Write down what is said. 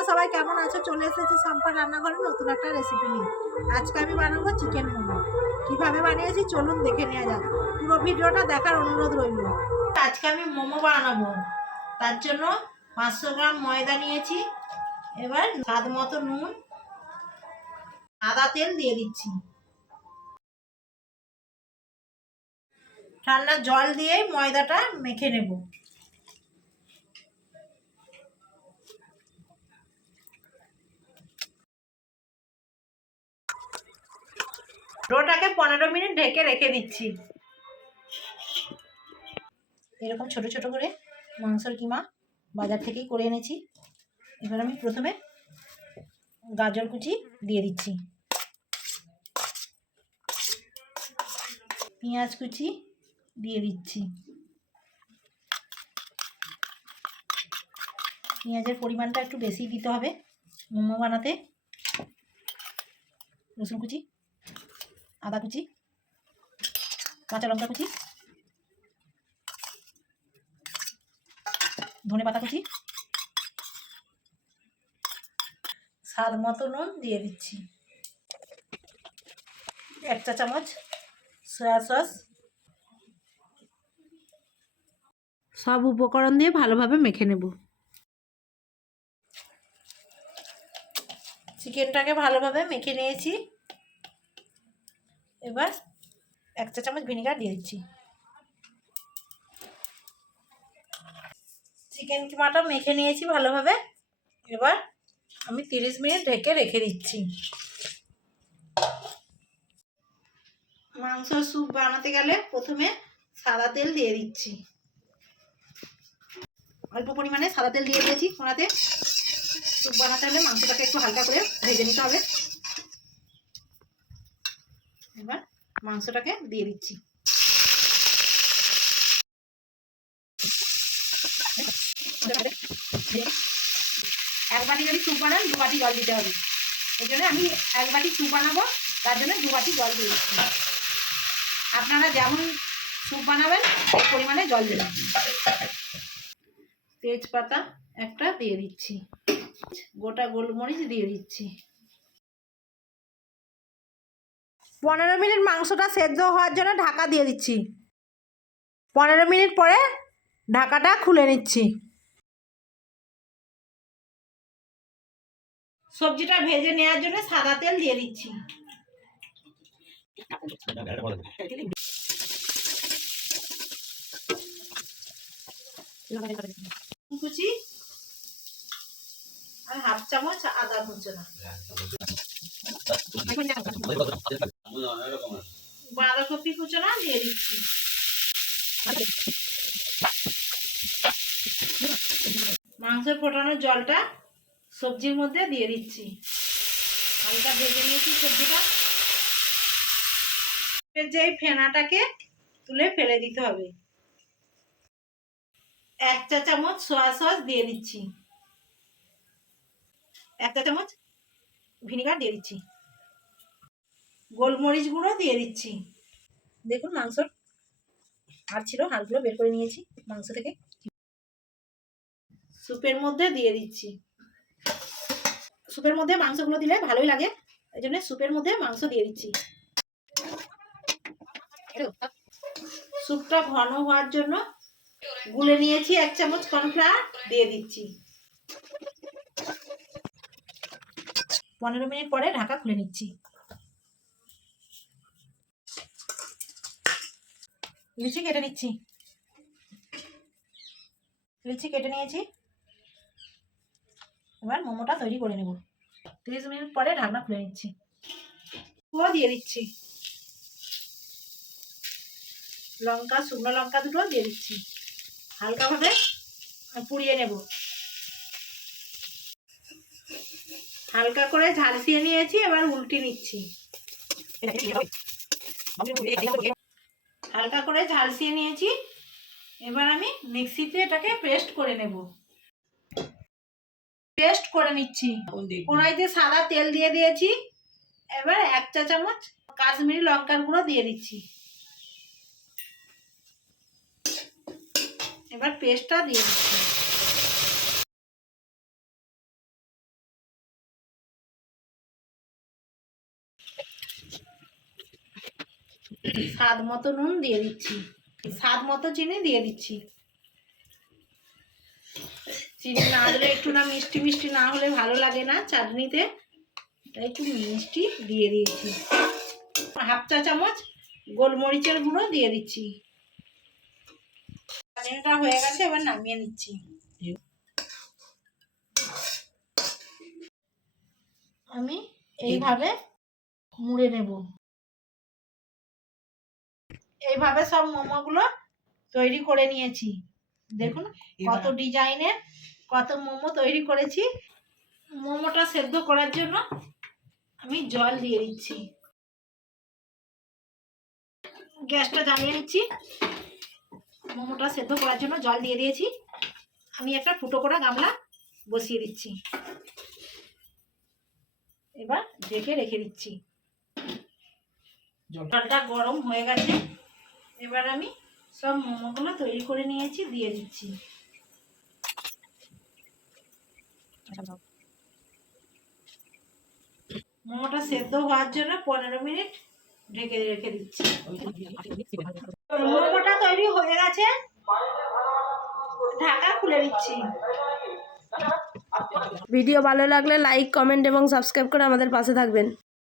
তোমরা সবাই কেমন আছো? চলে এসেছি সম্পা রান্নাঘরে নতুন একটা রেসিপি নিয়ে। আজকে আমি বানাবো চিকেন মোমো। কীভাবে বানিয়েছি চলুন দেখে নেওয়া যাক। পুরো ভিডিওটা দেখার অনুরোধ রইল। আজকে আমি মোমো বানাবো। তার জন্য পাঁচশো গ্রাম ময়দা নিয়েছি। এবার স্বাদ মতো নুন, আদা তেল দিয়ে দিচ্ছি। ঠান্ডা জল দিয়ে ময়দাটা মেখে নেব। ডোটাকে পনেরো মিনিট ঢেকে রেখে দিচ্ছি। এরকম ছোট ছোট করে মাংসর কিমা বাজার থেকেই করে এনেছি। এবার আমি প্রথমে গাজর কুচি দিয়ে দিচ্ছি। পেঁয়াজ কুচি দিয়ে দিচ্ছি। পেঁয়াজের পরিমাণটা একটু বেশি দিতে হবে। মোমো বানাতে। রসুন কুচি। আদা কুচি কাঁচা লঙ্কা কুচি ধনে পাতা কুচি স্বাদ মতো নুন দিয়ে দিচ্ছি। এক চা চামচ সয়া সস। সব উপকরণ দিয়ে ভালোভাবে মেখে নেব। চিকেনটাকে ভালোভাবে মেখে নিয়েছি। এবার এক চা চামচ ভিনিগার দিয়ে দিচ্ছি। চিকেন কিমাটা মেখে নিয়েছি ভালোভাবে। এবার আমি তিরিশ মিনিট ঢেকে রেখে দিচ্ছি। মাংস স্যুপ বানাতে গেলে প্রথমে সাদা তেল দিয়ে দিচ্ছি। অল্প পরিমাণে সাদা তেল দিয়ে দিয়েছি কড়াতে স্যুপ বানাতে হলে মাংসটাকে একটু হালকা করে ভেজে নিতে হবে। এবার মাংসটাকে দিয়ে দিচ্ছি। এক বাটি যদি স্যুপ বানান, দু বাটি জল দিতে হবে। এই জন্য আমি এক বাটি স্যুপ বানাবো, তার জন্য দু বাটি জল দিয়ে দিচ্ছি। আপনারা যেমন স্যুপ বানাবেন, সেই পরিমাণে জল দেবেন তেজপাতা একটা দিয়ে দিচ্ছি। গোটা গোলমরিচ দিয়ে দিচ্ছি। পনেরো মিনিট মাংসটা সেদ্ধ হওয়ার জন্য ঢাকা দিয়ে দিচ্ছি। পনেরো মিনিট পরে ঢাকাটা খুলে নিচ্ছি। সবজিটা ভেজে নেওয়ার জন্য সাদা তেল দিয়ে দিচ্ছি। কুচি আর হাফ চামচ আদা কুচনা। বাঁধাকপি কুচনা দিয়ে দিচ্ছি মাংসের ফোটানোর জলটা সবজির মধ্যে দিয়ে দিচ্ছি। হালকা ভেজে নিয়েছি সবজিটা। যে ফেনাটাকে তুলে ফেলে দিতে হবে। এক চা চামচ সোয়া সস দিয়ে দিচ্ছি। এক চা চামচ ভিনিগার দিয়ে দিচ্ছি। গোলমরিচ গুঁড়ো দিয়ে দিচ্ছি। দেখুন মাংসর আর ছিল হাড়গুলো বের করে নিয়েছি মাংস থেকে। স্যুপের মধ্যে দিয়ে দিচ্ছি। স্যুপের মধ্যে মাংসগুলো দিলে ভালোই লাগে, এই জন্য স্যুপের মধ্যে মাংস দিয়ে দিচ্ছি। স্যুপটা ঘন হওয়ার জন্য গুলে নিয়েছি এক চামচ কর্নফ্লাওয়ার, দিয়ে দিচ্ছি। পনেরো মিনিট পরে ঢাকা খুলে নিচ্ছি। লিচি কেটে নিচ্ছি। লিচি কেটে নিয়েছি। এবার মোমোটা তৈরি করে নেব। তিরিশ মিনিট পরে ঢাকনা খুলে নিচ্ছি। ও দিয়ে দিচ্ছি। লঙ্কা, শুকনো লঙ্কা দুটো দিয়ে দিচ্ছি। হালকাভাবে পুড়িয়ে নেব। হালকা করে ঝালসিয়ে নিয়েছি, এবার উল্টে নিচ্ছি। হালকা করে ঝালসিয়ে নিয়েছি। এবার আমি মিক্সিতে এটাকে পেস্ট করে নেব। পেস্ট করে নিচ্ছি। কড়াইতে সাদা তেল দিয়ে দিয়েছি। এবার এক চা চামচ কাশ্মীরি লঙ্কার গুঁড়ো দিয়ে দিচ্ছি। এবার পেস্টটা দিয়ে দিচ্ছি। স্বাদ মতো নুন দিয়ে দিচ্ছি। স্বাদ মতো চিনি দিয়ে দিচ্ছি। চিনি না দিলে একটু না মিষ্টি মিষ্টি না হলে ভালো লাগে না চাটনিতে। একটু মিষ্টি দিয়ে দিয়েছি। হাফ চা চামচ গোলমরিচের গুঁড়ো দিয়ে দিচ্ছি। চাটনিটা হয়ে গেছে, এবার নামিয়ে নিচ্ছি। আমি এইভাবে মুড়ে নেব। এইভাবে সব মোমোগুলো তৈরি করে নিয়েছি। দেখুন কত ডিজাইনের কত মোমো তৈরি করেছি। মোমোটা সেদ্ধ করার জন্য আমি জল দিয়ে দিচ্ছি। গ্যাসটা জ্বালিয়ে নিচ্ছি। মোমোটা সেদ্ধ করার জন্য জল দিয়ে দিয়েছি। আমি একটা ফুটো করা গামলা বসিয়ে দিচ্ছি। এবার ঢেকে রেখে দিচ্ছি। জলটা গরম হয়ে গেছে। এবার আমি সব মোমোগুলো তৈরি করে নিয়েছি, দিয়ে দিচ্ছি। মোমোটা সেদ্ধ হওয়ার জন্য পনেরো মিনিট ঢেকে রেখে দিচ্ছি। মোমোটা তৈরি হয়ে গেছে। ঢাকা খুলে দিচ্ছি। ভিডিও ভালো লাগলে লাইক, কমেন্ট এবং সাবস্ক্রাইব করে আমাদের পাশে থাকবেন।